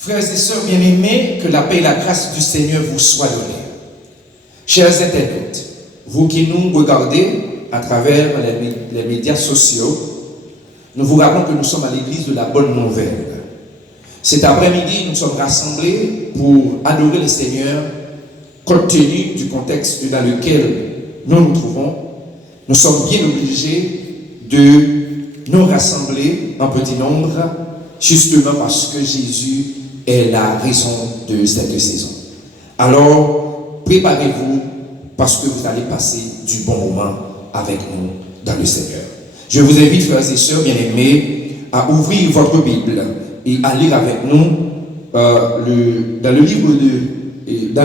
Frères et sœurs bien-aimés, que la paix et la grâce du Seigneur vous soient données. Chers internautes, vous qui nous regardez à travers les médias sociaux, nous vous rappelons que nous sommes à l'église de la Bonne Nouvelle. Cet après-midi, nous sommes rassemblés pour adorer le Seigneur, compte tenu du contexte dans lequel nous nous trouvons. Nous sommes bien obligés de nous rassembler en petit nombre, justement parce que Jésus est la raison de cette saison. Alors, préparez-vous parce que vous allez passer du bon moment avec nous dans le Seigneur. Je vous invite, frères et sœurs bien-aimés, à ouvrir votre Bible et à lire avec nous dans le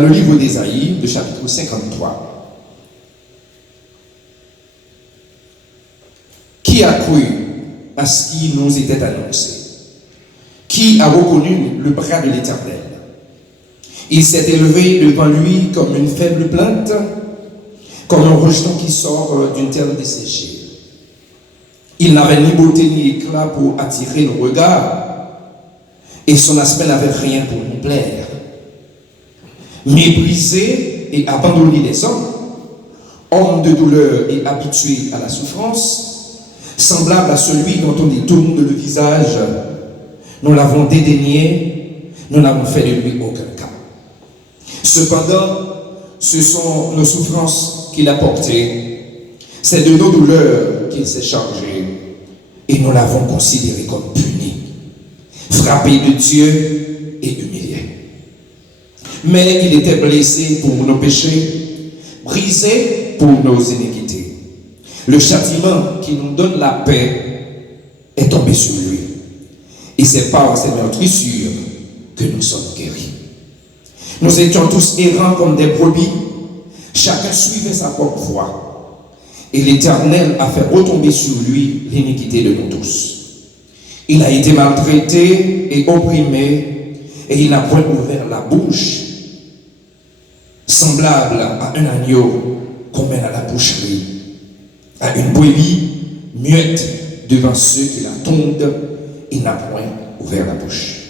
livre d'Ésaïe, le chapitre 53. Qui a cru à ce qui nous était annoncé? Qui a reconnu le bras de l'Éternel? Il s'est élevé devant lui comme une faible plante, comme un rejeton qui sort d'une terre desséchée. Il n'avait ni beauté ni éclat pour attirer le regard, et son aspect n'avait rien pour nous plaire. Méprisé et abandonné des hommes, homme de douleur et habitué à la souffrance, semblable à celui dont on détourne le visage, nous l'avons dédaigné, nous n'avons fait de lui aucun cas. Cependant, ce sont nos souffrances qu'il a portées, c'est de nos douleurs qu'il s'est chargé, et nous l'avons considéré comme puni, frappé de Dieu et humilié. Mais il était blessé pour nos péchés, brisé pour nos iniquités. Le châtiment qui nous donne la paix est tombé sur lui. Et c'est par ses meurtrissures que nous sommes guéris. Nous étions tous errants comme des brebis, chacun suivait sa propre voie. Et l'Éternel a fait retomber sur lui l'iniquité de nous tous. Il a été maltraité et opprimé, et il n'a point ouvert la bouche, semblable à un agneau qu'on mène à la boucherie, à une brebis muette devant ceux qui la tondent. Il n'a point ouvert la bouche.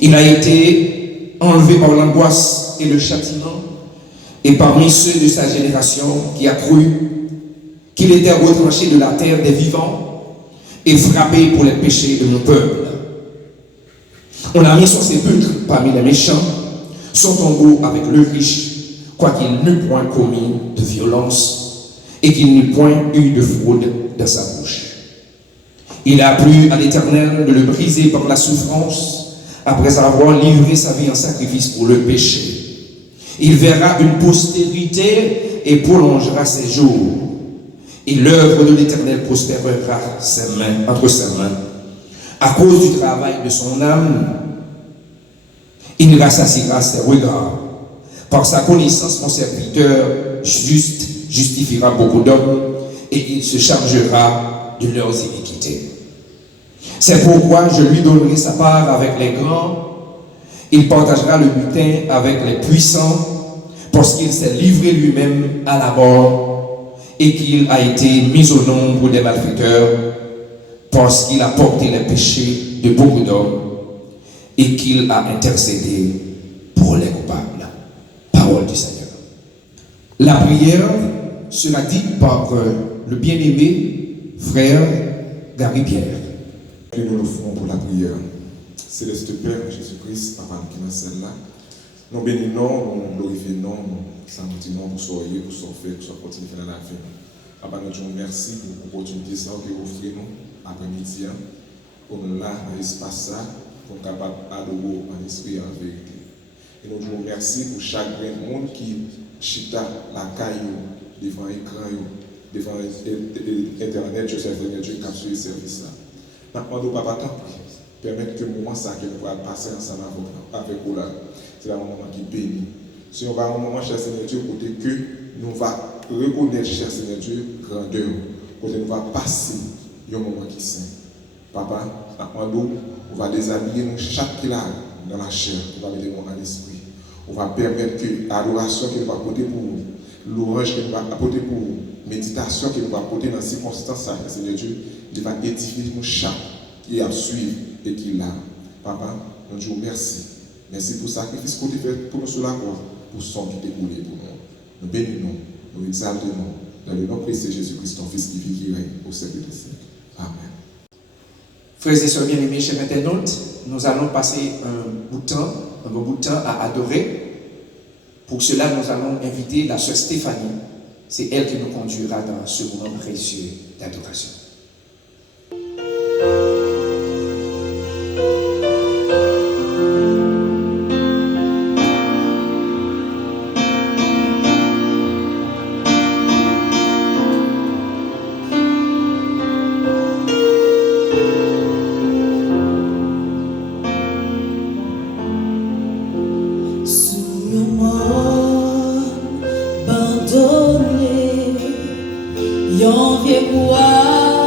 Il a été enlevé par l'angoisse et le châtiment, et parmi ceux de sa génération qui a cru qu'il était retranché de la terre des vivants et frappé pour les péchés de nos peuples. On a mis son sépulcre parmi les méchants, son tombeau avec le riche, quoiqu'il n'eût point commis de violence et qu'il n'eût point eu de fraude dans sa bouche. Il a plu à l'Éternel de le briser par la souffrance, après avoir livré sa vie en sacrifice pour le péché. Il verra une postérité et prolongera ses jours. Et l'œuvre de l'Éternel prospérera entre ses mains. À cause du travail de son âme, il rassasiera ses regards. Par sa connaissance, mon serviteur juste justifiera beaucoup d'hommes et il se chargera de leurs iniquités. C'est pourquoi je lui donnerai sa part avec les grands, il partagera le butin avec les puissants, parce qu'il s'est livré lui-même à la mort et qu'il a été mis au nombre des malfaiteurs, parce qu'il a porté les péchés de beaucoup d'hommes et qu'il a intercédé pour les coupables. Parole du Seigneur. La prière sera dite par le bien-aimé frère Gary Pierre. Que nous le ferons pour la prière. Céleste Père, Jésus-Christ, Papa, qui est dans celle-là, nous bénissons, nous glorifions, nous sanctifions pour soyez, pour soit fait, pour soit continuer dans la vie. Papa, nous disons merci pour l'opportunité que vous offrez nous après-midi, pour nous là, dans l'espace, pour nous capables d'adorer en esprit et en vérité. Et nous disons merci pour chaque monde qui chita la caillou devant l'écran, devant Internet, je sais que Dieu qui a suivi ce service-là. Nous demandons Papa, permettre que le moment ça que nous allons passer ensemble avec vous là, c'est un moment qui bénit. Si on va un moment, cher Seigneur Dieu, côté que nous allons reconnaître, cher Seigneur Dieu, grandeur, côté nous allons passer un moment qui saint. Papa, nous demandons, on va déshabiller nous chaque là dans la chair, on va mettre dans l'esprit. On va permettre que l'adoration que nous va apporter pour l'ouvrage que nous va apporter pour méditation que nous va apporter dans ces circonstances, Seigneur Dieu, il va édifier nous chaque qui a suivi et qui l'a Papa, nous disons merci. Merci pour le sacrifice que tu fait pour nous sur la croix, pour son qui découlé pour nous. Nous bénissons, nous exaltons dans le nom précieux de Jésus-Christ, ton Fils qui vit, qui règne au siècle des siècles. Amen. Frères et sœurs bien-aimés, chers internautes, nous allons passer un bon bout de temps à adorer. Pour cela, nous allons inviter la sœur Stéphanie. C'est elle qui nous conduira dans ce moment précieux d'adoration. Yon vieux bois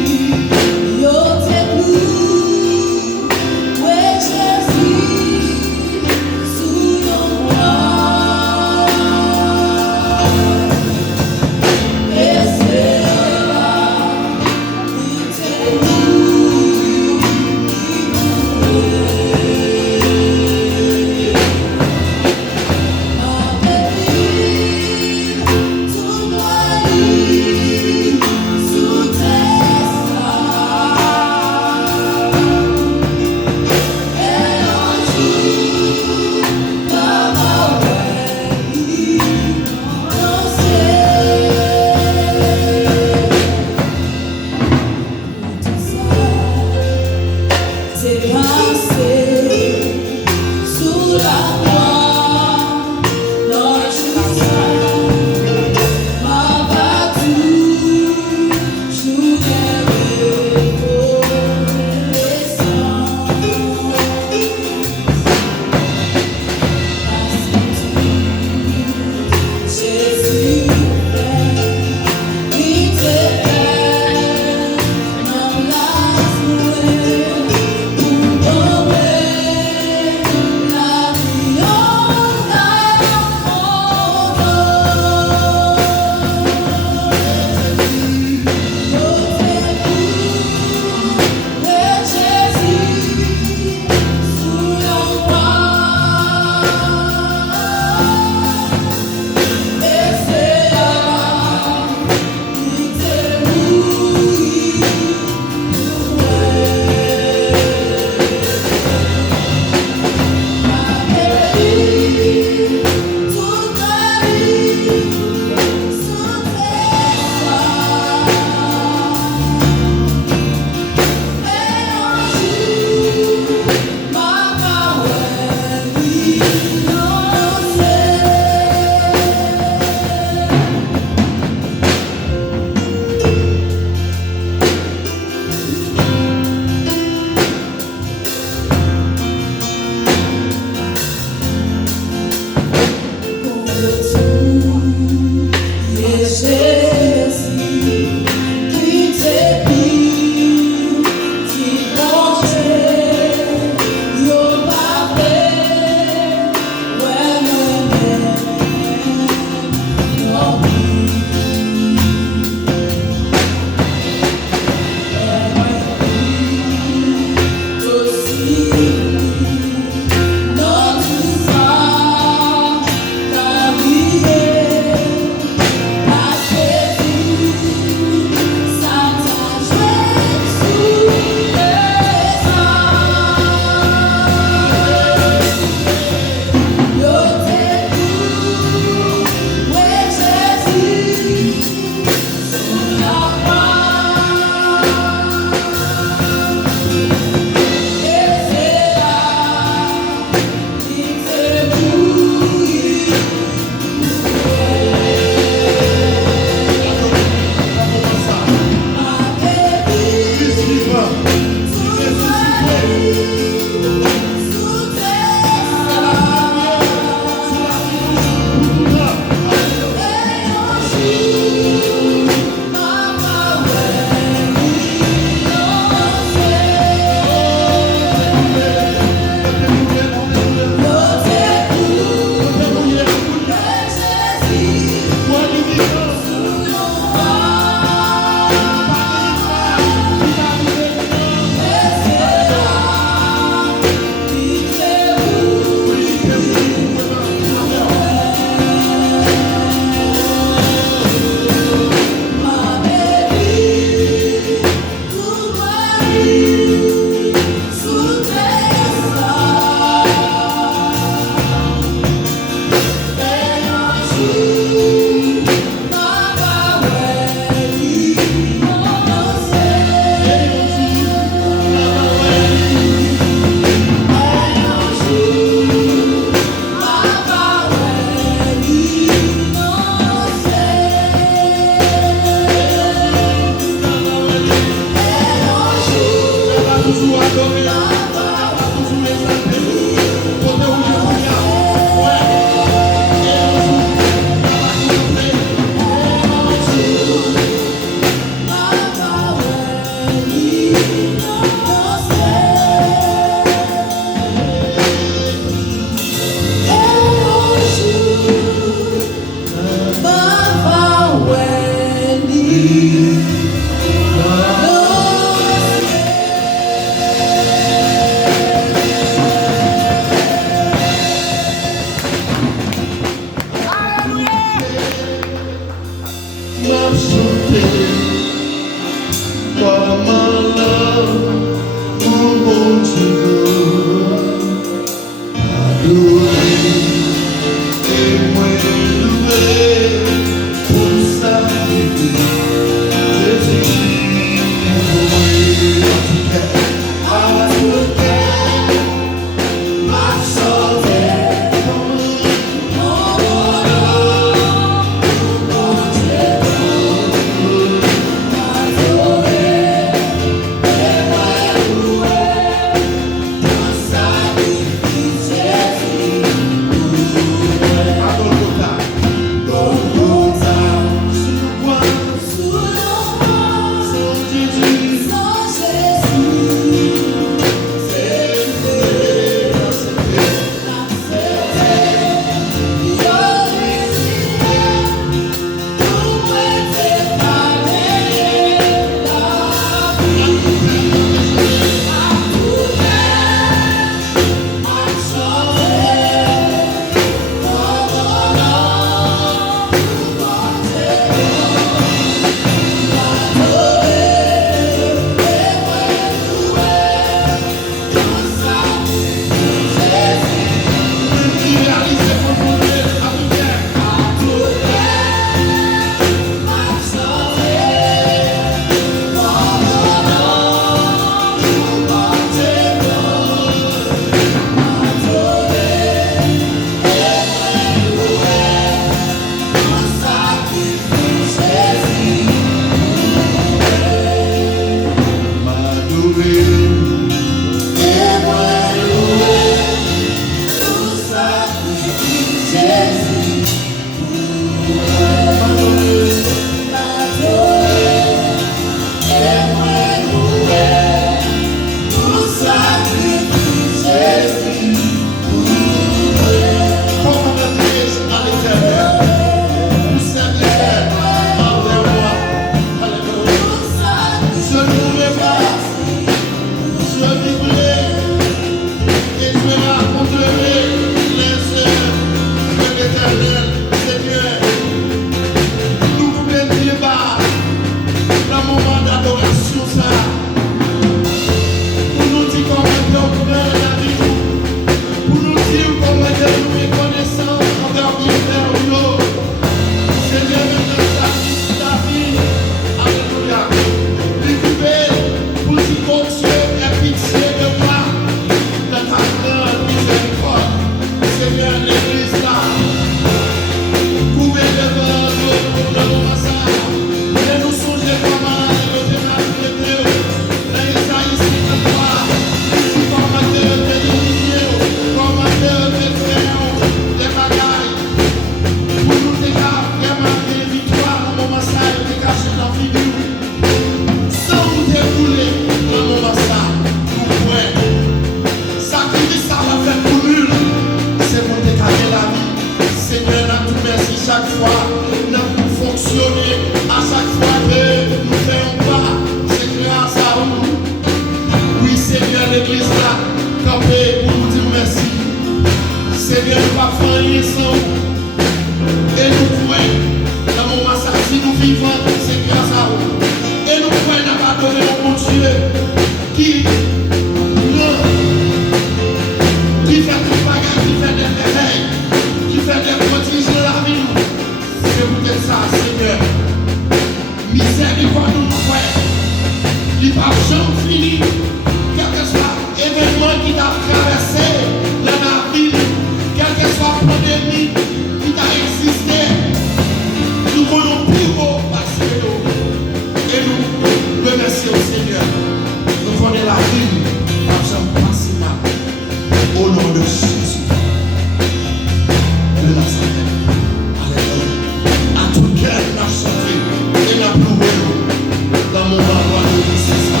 Dans mon endroit de c'est ça.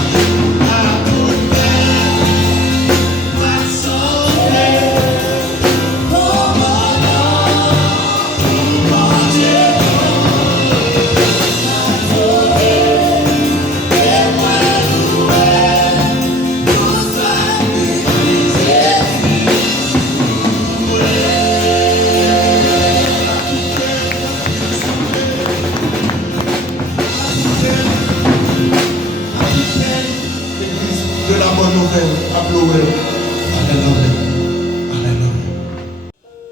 À tout bonne nouvelle, applaudez. Alléluia. Alléluia.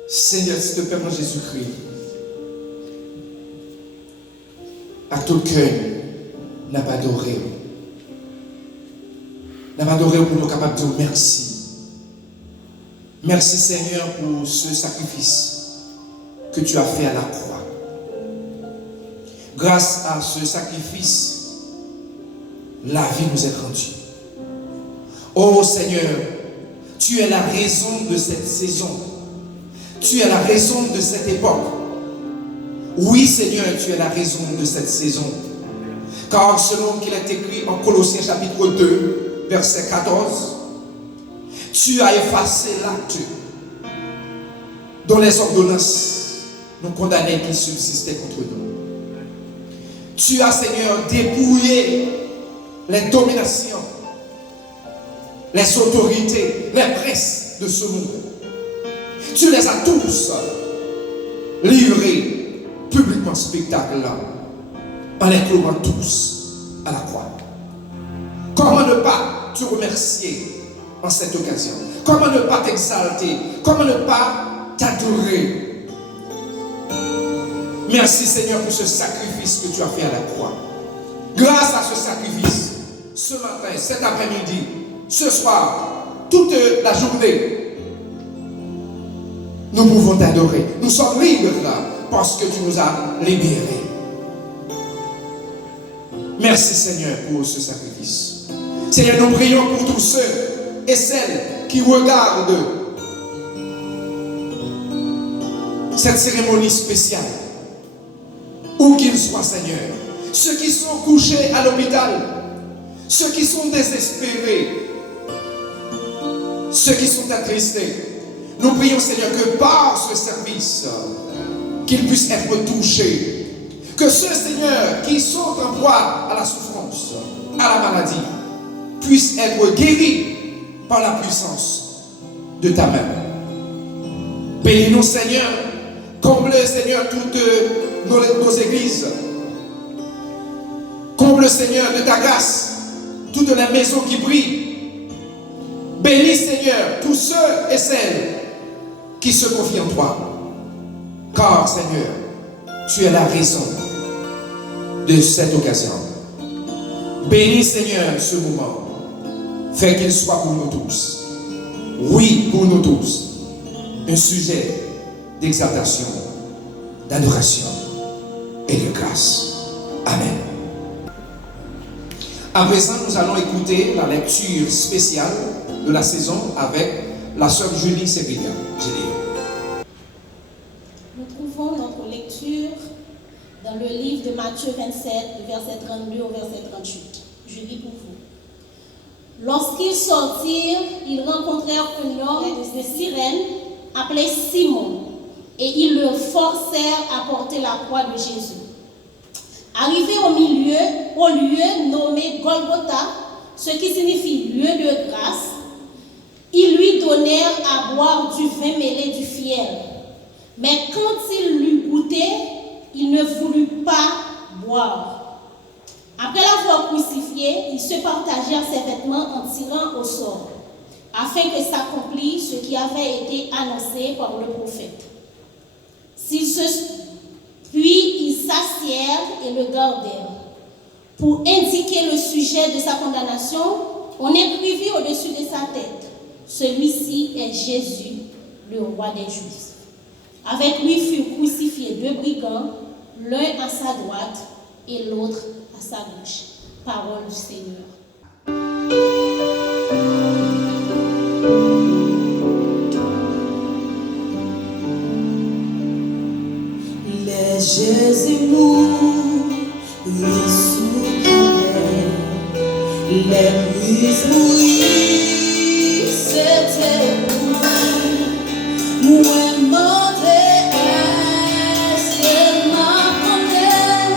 Seigneur, s'il te plaît, en Jésus-Christ, à tout le cœur, n'a pas adoré. N'a pas adoré pour nous capables de dire merci. Merci Seigneur pour ce sacrifice que tu as fait à la croix. Grâce à ce sacrifice, la vie nous est rendue. Oh Seigneur, tu es la raison de cette saison. Tu es la raison de cette époque. Oui Seigneur, tu es la raison de cette saison. Car selon qu'il est écrit en Colossiens chapitre 2, verset 14, tu as effacé l'acte dont les ordonnances nous condamnaient qui subsistaient contre nous. Tu as, Seigneur, dépouillé les dominations, les autorités, les princes de ce monde. Tu les as tous livrés publiquement spectacle là, en les clouant tous à la croix. Comment ne pas te remercier en cette occasion? Comment ne pas t'exalter? Comment ne pas t'adorer? Merci Seigneur pour ce sacrifice que tu as fait à la croix. Grâce à ce sacrifice, ce matin, cet après-midi, ce soir, toute la journée, nous pouvons t'adorer. Nous sommes libres parce que tu nous as libérés. Merci Seigneur pour ce sacrifice. Seigneur, nous prions pour tous ceux et celles qui regardent cette cérémonie spéciale. Où qu'ils soient, Seigneur. Ceux qui sont couchés à l'hôpital, ceux qui sont désespérés, ceux qui sont attristés. Nous prions, Seigneur, que par ce service, qu'ils puissent être touchés. Que ceux, Seigneur, qui sont en proie à la souffrance, à la maladie, puissent être guéris par la puissance de ta main. Bénis-nous, Seigneur. Comble, Seigneur, toutes nos églises. Comble, Seigneur, de ta grâce toutes les maisons qui brillent. Bénis, Seigneur, tous ceux et celles qui se confient en toi. Car, Seigneur, tu es la raison de cette occasion. Bénis, Seigneur, ce moment. Fais qu'il soit pour nous tous. Oui, pour nous tous. Un sujet d'exaltation, d'adoration et de grâce. Amen. À présent, nous allons écouter la lecture spéciale de la saison avec la sœur Julie Sevilla. Nous trouvons notre lecture dans le livre de Matthieu 27, du verset 32 au verset 38. Je lis pour vous. Lorsqu'ils sortirent, ils rencontrèrent un homme de Cyrène appelé Simon, et ils le forcèrent à porter la croix de Jésus. Arrivé au lieu nommé Golgotha, ce qui signifie lieu de grâce, ils lui donnèrent à boire du vin mêlé du fiel. Mais quand il l'eut goûté, il ne voulut pas boire. Après l'avoir crucifié, ils se partagèrent ses vêtements en tirant au sort, afin que s'accomplisse ce qui avait été annoncé par le prophète. Puis ils s'assièrent et le gardèrent. Pour indiquer le sujet de sa condamnation, on écrivit au-dessus de sa tête: celui-ci est Jésus, le roi des Juifs. Avec lui furent crucifiés deux brigands, l'un à sa droite et l'autre à sa gauche. Parole du Seigneur. Jésus mourut sous les brises mouillées, c'était moi monté à ce qu'elle m'apprenait,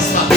conférence là.